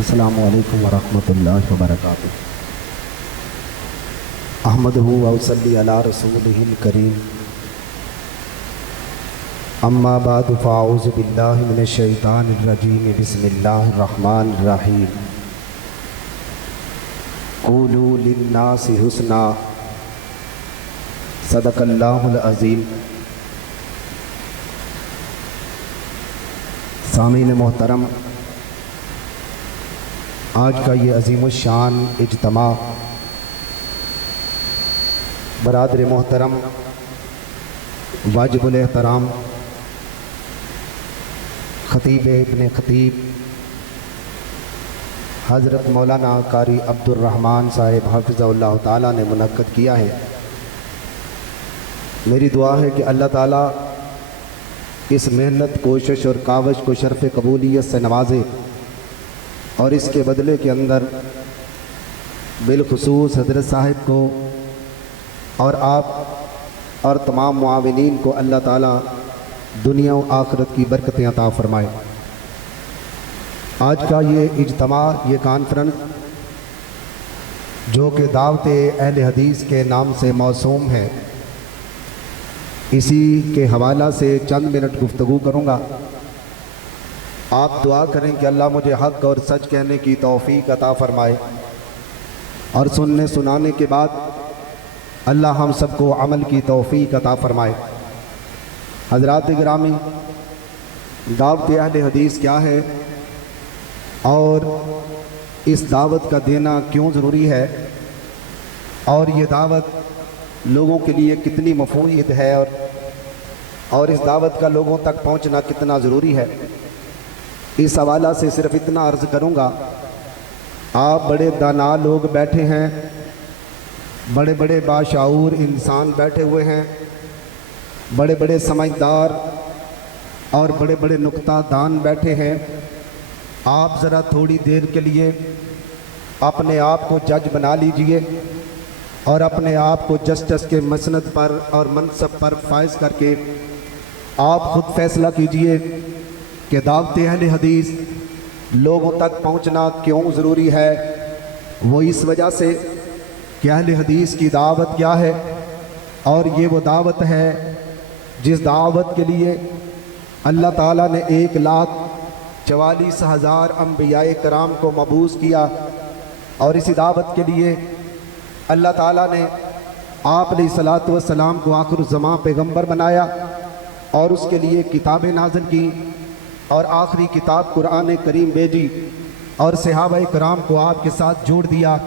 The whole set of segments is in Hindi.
अस्सलामु अलैकुम वरहमतुल्लाहि वबरकातुहू। अहमदहु व उसल्ली अला रसूलिहिल करीम। अम्मा बाद फ़ाऊज़ु बिल्लाहि मिनश शैतानिर रजीम। बिस्मिल्लाहिर रहमानिर रहीम। क़ूलू लिन्नासि हुस्ना। सदक़ल्लाहुल अज़ीम। सामीन मोहतरम, आज का ये अज़ीमुश्शान इज्तिमा बरादर मोहतरम वाजिबुल एहतराम ख़तीब इब्ने ख़तीब हज़रत मौलाना कारी अब्दुर्रहमान साहिब हाफ़िज़हुल्लाह ताला ने मुनक्कद किया है। मेरी दुआ है कि अल्लाह ताला इस मेहनत, कोशिश और कावश को शर्फ़ कबूलियत से नवाजे और इसके बदले के अंदर बिलखुसूस हज़रत साहिब को और आप और तमाम मुआविनीन को अल्लाह ताला दुनिया और आखिरत की बरकतें अता फ़रमाए। आज का ये इज्तिमा, ये कॉन्फ्रेंस जो कि दावत अहले हदीस के नाम से मौसूम है, इसी के हवाला से चंद मिनट गुफ्तगू करूँगा। आप दुआ करें कि अल्लाह मुझे हक़ और सच कहने की तौफ़ीक अता फ़रमाए और सुनने सुनाने के बाद अल्लाह हम सबको अमल की तौफ़ीक अता फ़रमाए। हज़रात गिरामी, दावत अहले हदीस क्या है और इस दावत का देना क्यों ज़रूरी है और ये दावत लोगों के लिए कितनी मफ़ूद है और इस दावत का लोगों तक पहुंचना कितना ज़रूरी है, इस हवाला से सिर्फ़ इतना अर्ज़ करूँगा। आप बड़े दाना लोग बैठे हैं, बड़े बड़े बाशाऊर इंसान बैठे हुए हैं, बड़े बड़े समझदार और बड़े बड़े नुक्ता दान बैठे हैं। आप ज़रा थोड़ी देर के लिए अपने आप को जज बना लीजिए और अपने आप को जस्टिस के मसनद पर और मनसब पर फायज करके आप खुद फैसला कीजिए कि दावत अहले हदीस लोगों तक पहुंचना क्यों ज़रूरी है। वो इस वजह से कि अहले हदीस की दावत क्या है, और ये वो दावत है जिस दावत के लिए अल्लाह ताला ने 1,44,000 अंबियाए कराम को मबूस किया और इसी दावत के लिए अल्लाह ताला ने आप अलैहिस्सलातु वस्सलाम को आखिर ज़मां पैगंबर बनाया और उसके लिए किताबें नाज़िल की और आखिरी किताब कुरान करीम भेजी और सहाबाए कराम को आपके साथ जोड़ दिया।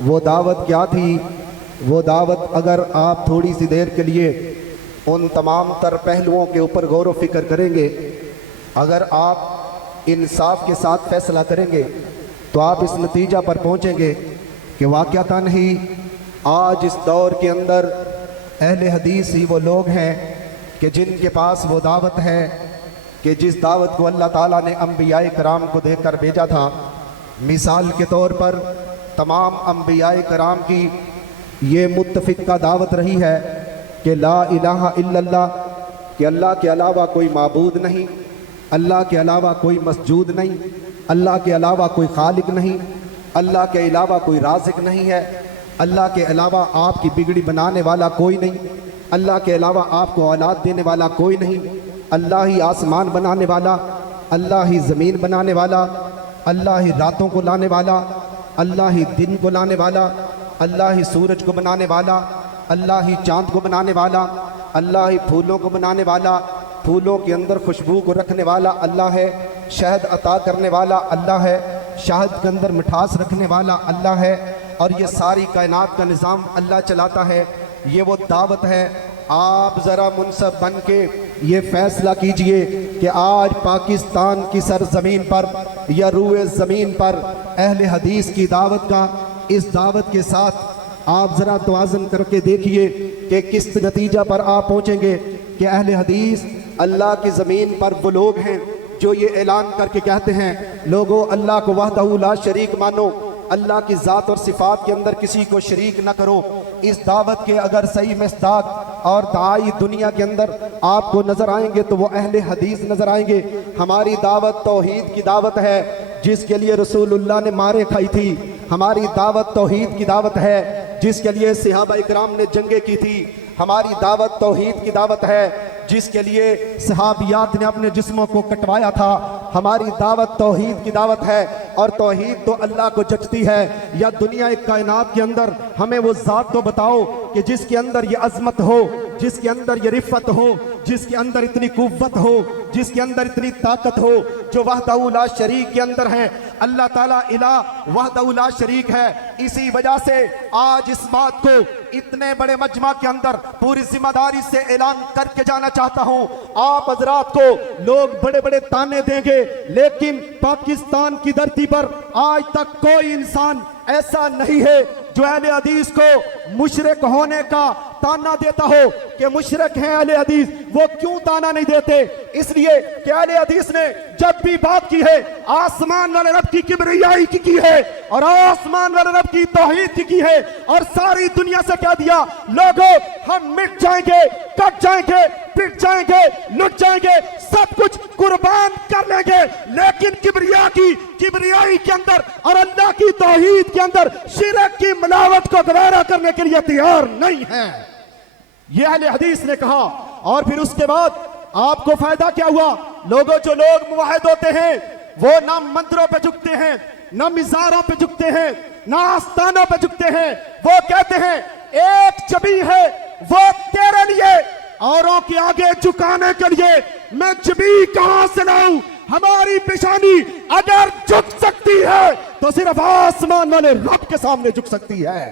वो दावत क्या थी? वो दावत अगर आप थोड़ी सी देर के लिए उन तमाम तर पहलुओं के ऊपर गौर व फिक्र करेंगे, अगर आप इंसाफ के साथ फैसला करेंगे तो आप इस नतीजा पर पहुँचेंगे कि वाक़ता नहीं, आज इस दौर के अंदर अहले हदीस ही वो लोग हैं कि जिनके पास वो दावत है कि जिस दावत को अल्लाह ताला ने अंबियाए कराम को देकर भेजा था। मिसाल के तौर पर तमाम अंबियाए कराम की ये मुत्तफ़िक़ा दावत रही है कि ला इलाहा इल्लल्लाह, कि अल्लाह के अलावा कोई माबूद नहीं, अल्लाह के अलावा कोई मसजूद नहीं, अल्लाह के अलावा कोई खालिक नहीं, अल्लाह के अलावा कोई राज़िक नहीं है, अल्लाह के अलावा आपकी बिगड़ी बनाने वाला कोई नहीं, अल्लाह के अलावा आपको औलाद देने वाला कोई नहीं, अल्लाह ही आसमान बनाने वाला, अल्लाह ही ज़मीन बनाने वाला, अल्लाह ही रातों को लाने वाला, अल्लाह ही दिन को लाने वाला, अल्लाह ही सूरज को बनाने वाला, अल्लाह ही चाँद को बनाने वाला, अल्लाह ही फूलों को बनाने वाला, फूलों के अंदर खुशबू को रखने वाला अल्लाह है, शहद अता करने वाला अल्लाह है, शहद के अंदर मिठास रखने वाला अल्लाह है, और ये सारी कायनात का निज़ाम अल्लाह चलाता है। ये वो दावत है। आप ज़रा मुनसब बन के ये फ़ैसला कीजिए कि आज पाकिस्तान की सरज़मीन पर या रूए ज़मीन पर अहले हदीस की दावत का, इस दावत के साथ आप ज़रा तवाज़ुन करके देखिए कि किस नतीजा पर आप पहुँचेंगे कि अहले हदीस अल्लाह की ज़मीन पर वो लोग हैं जो ये ऐलान करके कहते हैं, लोगों अल्लाह को वहदहू ला शरीक मानो, अल्लाह की ज़ात और सिफ़ात के अंदर किसी को शरीक न करो। इस दावत के अगर सही मस्दाक और दाई दुनिया के अंदर आपको नज़र आएंगे तो वो अहले हदीस नज़र आएंगे। हमारी दावत तौहीद की दावत है, जिसके लिए रसूलुल्लाह ने मारे खाई थी। हमारी दावत तौहीद की दावत है, जिसके लिए सहाबा इकराम ने जंगे की थी। हमारी दावत तौहीद की दावत है, जिसके लिए सहाबियात ने अपने जिस्मों को कटवाया था। हमारी दावत तौहीद की दावत है, और तौहीद तो अल्लाह को जचती है। या दुनिया एक कायनात के अंदर हमें वो ज़ात तो बताओ कि जिसके अंदर ये अजमत हो, जिसके अंदर ये रिफ़त हो, जिसके अंदर इतनी कुव्वत हो, जिसके अंदर इतनी ताकत हो, जो वहदहू ला शरीक के अंदर है। अल्लाह ताला इलाह वहदहू ला शरीक है। इसी वजह से आज इस बात को इतने बड़े मजमा के अंदर पूरी जिम्मेदारी से ऐलान करके जाना चाहता हूं। आप हजरात को लोग बड़े बड़े ताने देंगे, लेकिन पाकिस्तान की धरती पर आज तक कोई इंसान ऐसा नहीं है जो अहले हदीस को मुशरिक होने का ताना देता हो कि मुशरिक हैं अहले हदीस। वो क्यों ताना नहीं देते? इसलिए कि अहले हदीस ने जब भी बात की है आसमान वाले रब की किबरियाई की है, और आसमान वाले रब की तौहीद की है, और सारी दुनिया से कह दिया लोगों हम मिट जाएंगे, कट जाएंगे, पिट जाएंगे, लुट जाएंगे, सब कुछ कुर्बान कर लेंगे, लेकिन किबरियाई के अंदर और अल्लाह की तौहीद के अंदर शिरक की मिलावट को गवारा करने के लिए तैयार नहीं है। यह अहले हदीस ने कहा। और फिर उसके बाद आपको फायदा क्या हुआ? लोगों जो लोग मुवाहिद होते हैं वो ना मंदिरों पे झुकते हैं, ना मिज़ारों पे झुकते हैं, ना आस्थानों पे झुकते हैं। वो कहते हैं एक जबी है वो तेरे लिए, औरों के आगे झुकाने के लिए मैं जबी कहां से लाऊं? हमारी पेशानी अगर झुक सकती है तो सिर्फ आसमान वाले रब के सामने झुक सकती है।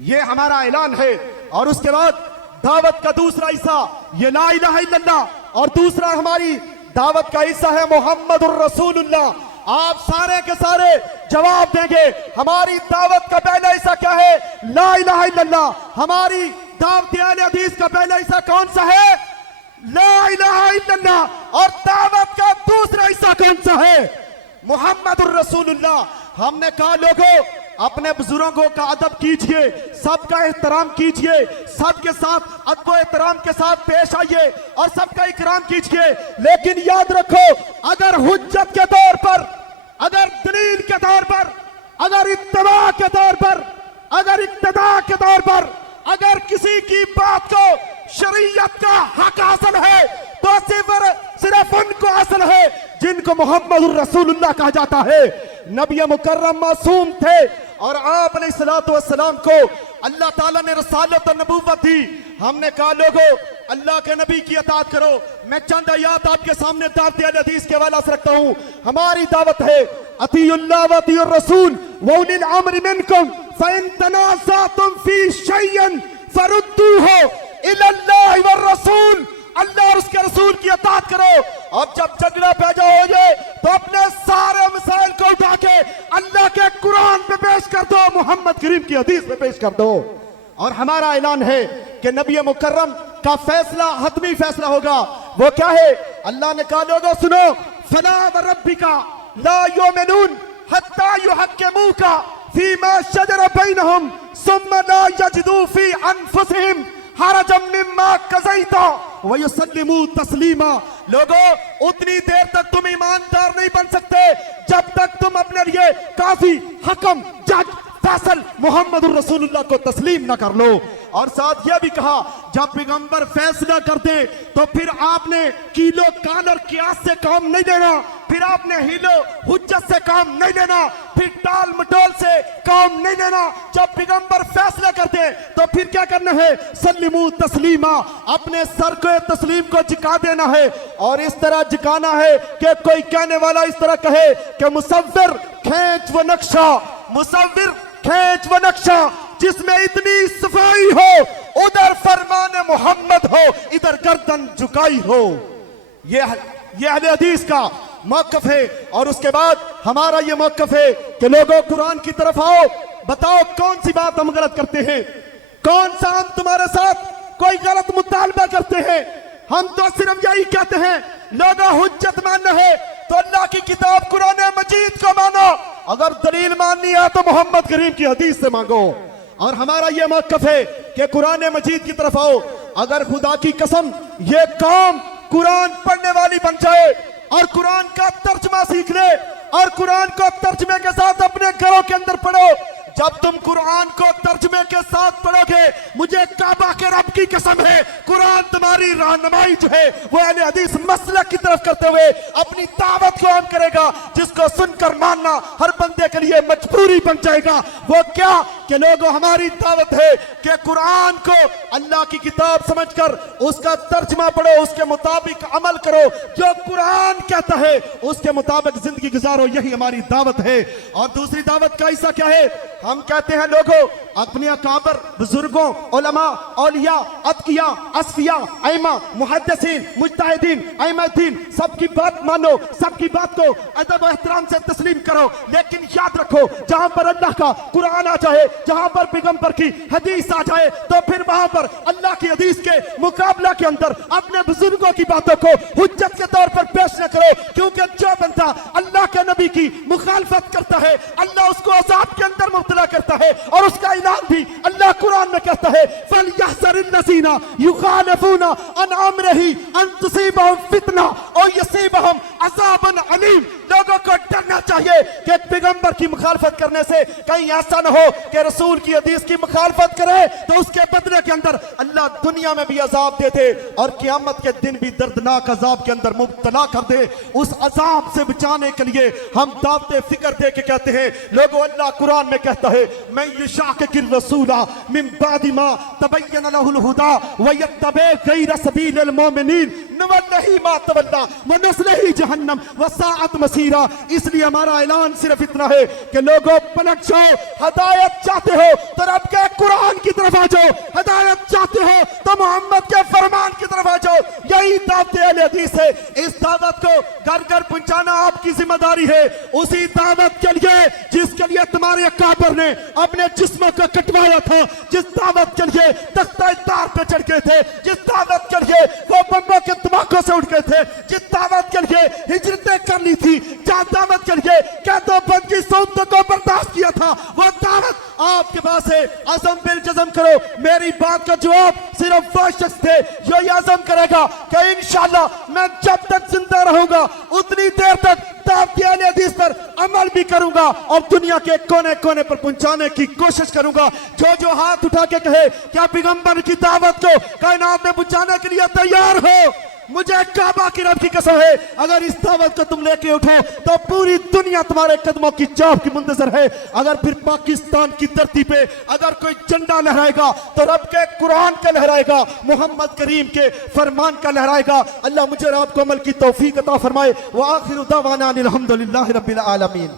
ये हमारा ऐलान है। और उसके बाद दावत का दूसरा हिस्सा ये ला इलाहा इल्लल्लाह, और दूसरा हमारी दावत का हिस्सा है मोहम्मदुर रसूलुल्लाह। आप सारे के सारे जवाब देंगे। हमारी दावत का पहला हिस्सा क्या है? ला इलाहा इल्लल्लाह। हमारी दावत अहले हदीस का पहला हिस्सा कौन सा है? ला इलाहा इल्लल्लाह। और दावत का दूसरा हिस्सा कौन सा है? मोहम्मदुर रसूलुल्लाह। हमने कहा लोगों अपने बुजुर्गों का अदब कीजिए, सबका एहतराम कीजिए, सबके साथ अदब एहतराम के साथ पेश आइए और सबका इकराम कीजिए। लेकिन याद रखो अगर हुज्जत के तौर पर, अगर दलील के तौर पर, अगर इत्तबा के तौर पर, अगर इक्तदा के तौर पर अगर किसी की बात को शरीयत का हक हासिल है तो सिर्फ उनको हासिल है जिनको मोहम्मद रसूलुल्लाह कहा जाता है। नबी मुकर्रम मासूम थे और आप अलैहिस्सलातु वस्सलाम को अल्लाह ताला ने रसालत और नबूवत दी। हमने कहा लोगों अल्लाह के नबी की अताअत करो। मैं चंद आयात आपके सामने दावत हदीस के हवाले से रखता हूँ। हमारी दावत है अतीउल्लाह व अतीउर रसूल व उलिल अम्रि मिनकुम फइन तनाज़अतुम फी शैइन फरुद्दूहु इलल्लाहि व रसूल। अल्लाह और उसके रसूल की अताअत करो। अब जब झगड़ा पैदा हो जाए तो अपने सारे मसाइल को उठा के अल्लाह के कुरान पे पेश कर दो, मोहम्मद करीम की हदीस पे पेश कर दो। और हमारा ऐलान है कि नबी मुकर्रम का फैसला हतमी फैसला होगा। वो क्या है? अल्लाह ने कहा लोगों सुनो, फला व रब्बिका ला युमिनून हत्ता युहक्किमूका फीमा शजरा बैनहुम सुम्मा ला यजिदू फी अनफुसिहिम हरजम मिम्मा कज़ैता व युसल्लिमू तस्लीमा। लोगों उतनी देर तक तुम ईमानदार नहीं बन सकते जब तक तुम अपने लिए काफी हकम जज फैसल मोहम्मद रसूलुल्लाह को तस्लीम ना कर लो। और साथ यह भी कहा जब पैगंबर फैसला करते तो फिर आपने किलो काल और कियास से काम नहीं लेना, फिर आपने हिलो हुज्जत से काम नहीं लेना, फिर टाल मटोल से काम नहीं लेना। जब पैगंबर फैसला करते तो फिर क्या करना है? सल्लिमू तस्लीमा, अपने सर को तस्लीम को झुका देना है। और इस तरह झुकाना है कि कोई कहने वाला इस तरह कहे कि मुसव्विर खींच व नक्शा, मुसव्विर खींच व नक्शा, जिसमें इतनी सफाई हो उधर फरमान मोहम्मद हो, इधर गर्दन झुकाई हो। ये अहले हदीस का मौक़िफ़ है। और उसके बाद हमारा ये मौक़िफ़ है कि लोगों कुरान की तरफ आओ, बताओ कौन सी बात हम गलत करते हैं, कौन सा हम तुम्हारे साथ कोई गलत मुतालबा करते हैं। हम तो सिर्फ यही कहते हैं लोगों हुज्जत मानना है तो अल्लाह की किताब कुरान मजीद को मानो, अगर दलील माननी है तो मोहम्मद करीम की हदीस से मांगो। और हमारा यह मौक़िफ़ है कि कुरान मजीद की तरफ आओ। अगर खुदा की कसम ये कौम कुरान पढ़ने वाली बन जाए और कुरान का तर्जमा सीख ले और कुरान को तर्जमे के साथ अपने घरों के अंदर पढ़ो। जब तुम कुरान को तर्जमे के साथ पढ़ोगे, मुझे काबा के रब की कसम है, कुरान तुम्हारी रहनुमाई जो है वो अहले हदीस मसलक की तरफ करते हुए अपनी दावत को आम करेगा, जिसको सुनकर मानना हर बंदे के लिए मजबूरी बन जाएगा। वो क्या कि लोगों, हमारी दावत है कि कुरान को अल्लाह की किताब समझकर उसका तर्जमा पढ़ो, उसके मुताबिक अमल करो, जो कुरान कहता है उसके मुताबिक जिंदगी गुजारो, यही हमारी दावत है। और दूसरी दावत का हिस्सा क्या है? हम कहते हैं लोगों, अपने अकाबर बुजुर्गों, उलमा, औलिया, अतकिया, असफिया, ऐमा, मुहद्दिसीन, मुज्तहिदीन, ऐमदीन, सबकी बात मानो, सबकी बात को अदब और एहतराम से तस्लीम करो। लेकिन याद रखो, जहां पर अल्लाह का कुरान आ जाए, जहां पर पैगंबर की हदीस आ जाए, तो फिर वहां पर अल्लाह की हदीस के मुकाबला के अंदर अपने बुजुर्गों की बातों को हुज्जत के तौर पर पेश न करो, क्योंकि जो बंदा अल्लाह के नबी की मुखालफत करता है, अल्लाह उसको अज़ाब के अंदर मुब्तला करता है। और उसका इनाम भी अल्लाह कुरान में कहता है, फलयहज़रिल्लज़ीना युखालिफूना अन अम्रिही अन तुसीबहुम फितना औ युसीबहुम अज़ाबुन अलीम। लोगों को डरना चाहिए कि पैगंबर की मुखालफत करने से कहीं ऐसा न हो कि रसूल की हदीस की मुखालफत करे तो उसके बदले के अंदर अल्लाह दुनिया में भी अजाब दे दे और क़यामत के दिन भी दर्दनाक अजाब के अंदर मुब्तला कर दे। उस अजाब से बचाने के लिए हम दावते फिक्र दे के कहते हैं, लोगों, अल्लाह कुरान में कहता है, मैं युशाकिकिर रसूला मिन बादि मा तबय्यन लहुल हुदा व यत्तबि गैर सबीलिल मोमिनीन नुवल्लिही मा तवल्ला व नस्लिही जहन्नम व साअत मसीरा। इसलिए हमारा ऐलान सिर्फ इतना है कि लोगों, पलट जाओ, हदायत चाहते हो तो रब के कुरान की तरफ आ जाओ, हदायत चाहते हो तो मोहम्मद के फरमान की तरफ आ जाओ। यही दावत अहले हदीस है। इस दावत को घर घर पहुंचाना आपकी जिम्मेदारी है। उसी दावत के लिए जिसके लिए तुम्हारे अकाबर ने अपने जिस्मों को कटवाया था, जिस दावत के लिए तख्ता तार पे चढ़ गए थे, जिस दावत के लिए वो बम्बों के धमाकों से उठ गए थे, जिस दावत के लिए हिजरतें करनी थी, जहाँ दावत के लिए कैदों बंद की सौतों को बर्दाश्त किया था, वो दावत आपके पास है। अज़म बिल जज़म करो। मेरी बात का जवाब सिर्फ वो शख्स थे जो ये अज़म करेगा कि इंशाअल्लाह मैं जब तक जिंदा रहूंगा उतनी देर तक दावत अहले हदीस पर अमल भी करूंगा और दुनिया के कोने कोने पर पहुंचाने की कोशिश करूंगा। जो हाथ उठा के कहे क्या पैगंबर की दावत को कायनात में पहुंचाने के लिए तैयार हो, मुझे काबा की रब की कसम है, अगर इस दावत को तुम लेके उठो तो पूरी दुनिया तुम्हारे कदमों की चाप की मुंतजर है। अगर फिर पाकिस्तान की धरती पे अगर कोई झंडा लहराएगा तो रब के कुरान का लहराएगा, मोहम्मद करीम के फरमान का लहराएगा। अल्लाह मुझे और आपको अमल की तौफीक अता फरमाए। व आखिरु दावाना अनिल हम्दुलिल्लाहि रब्बिल आलमीन।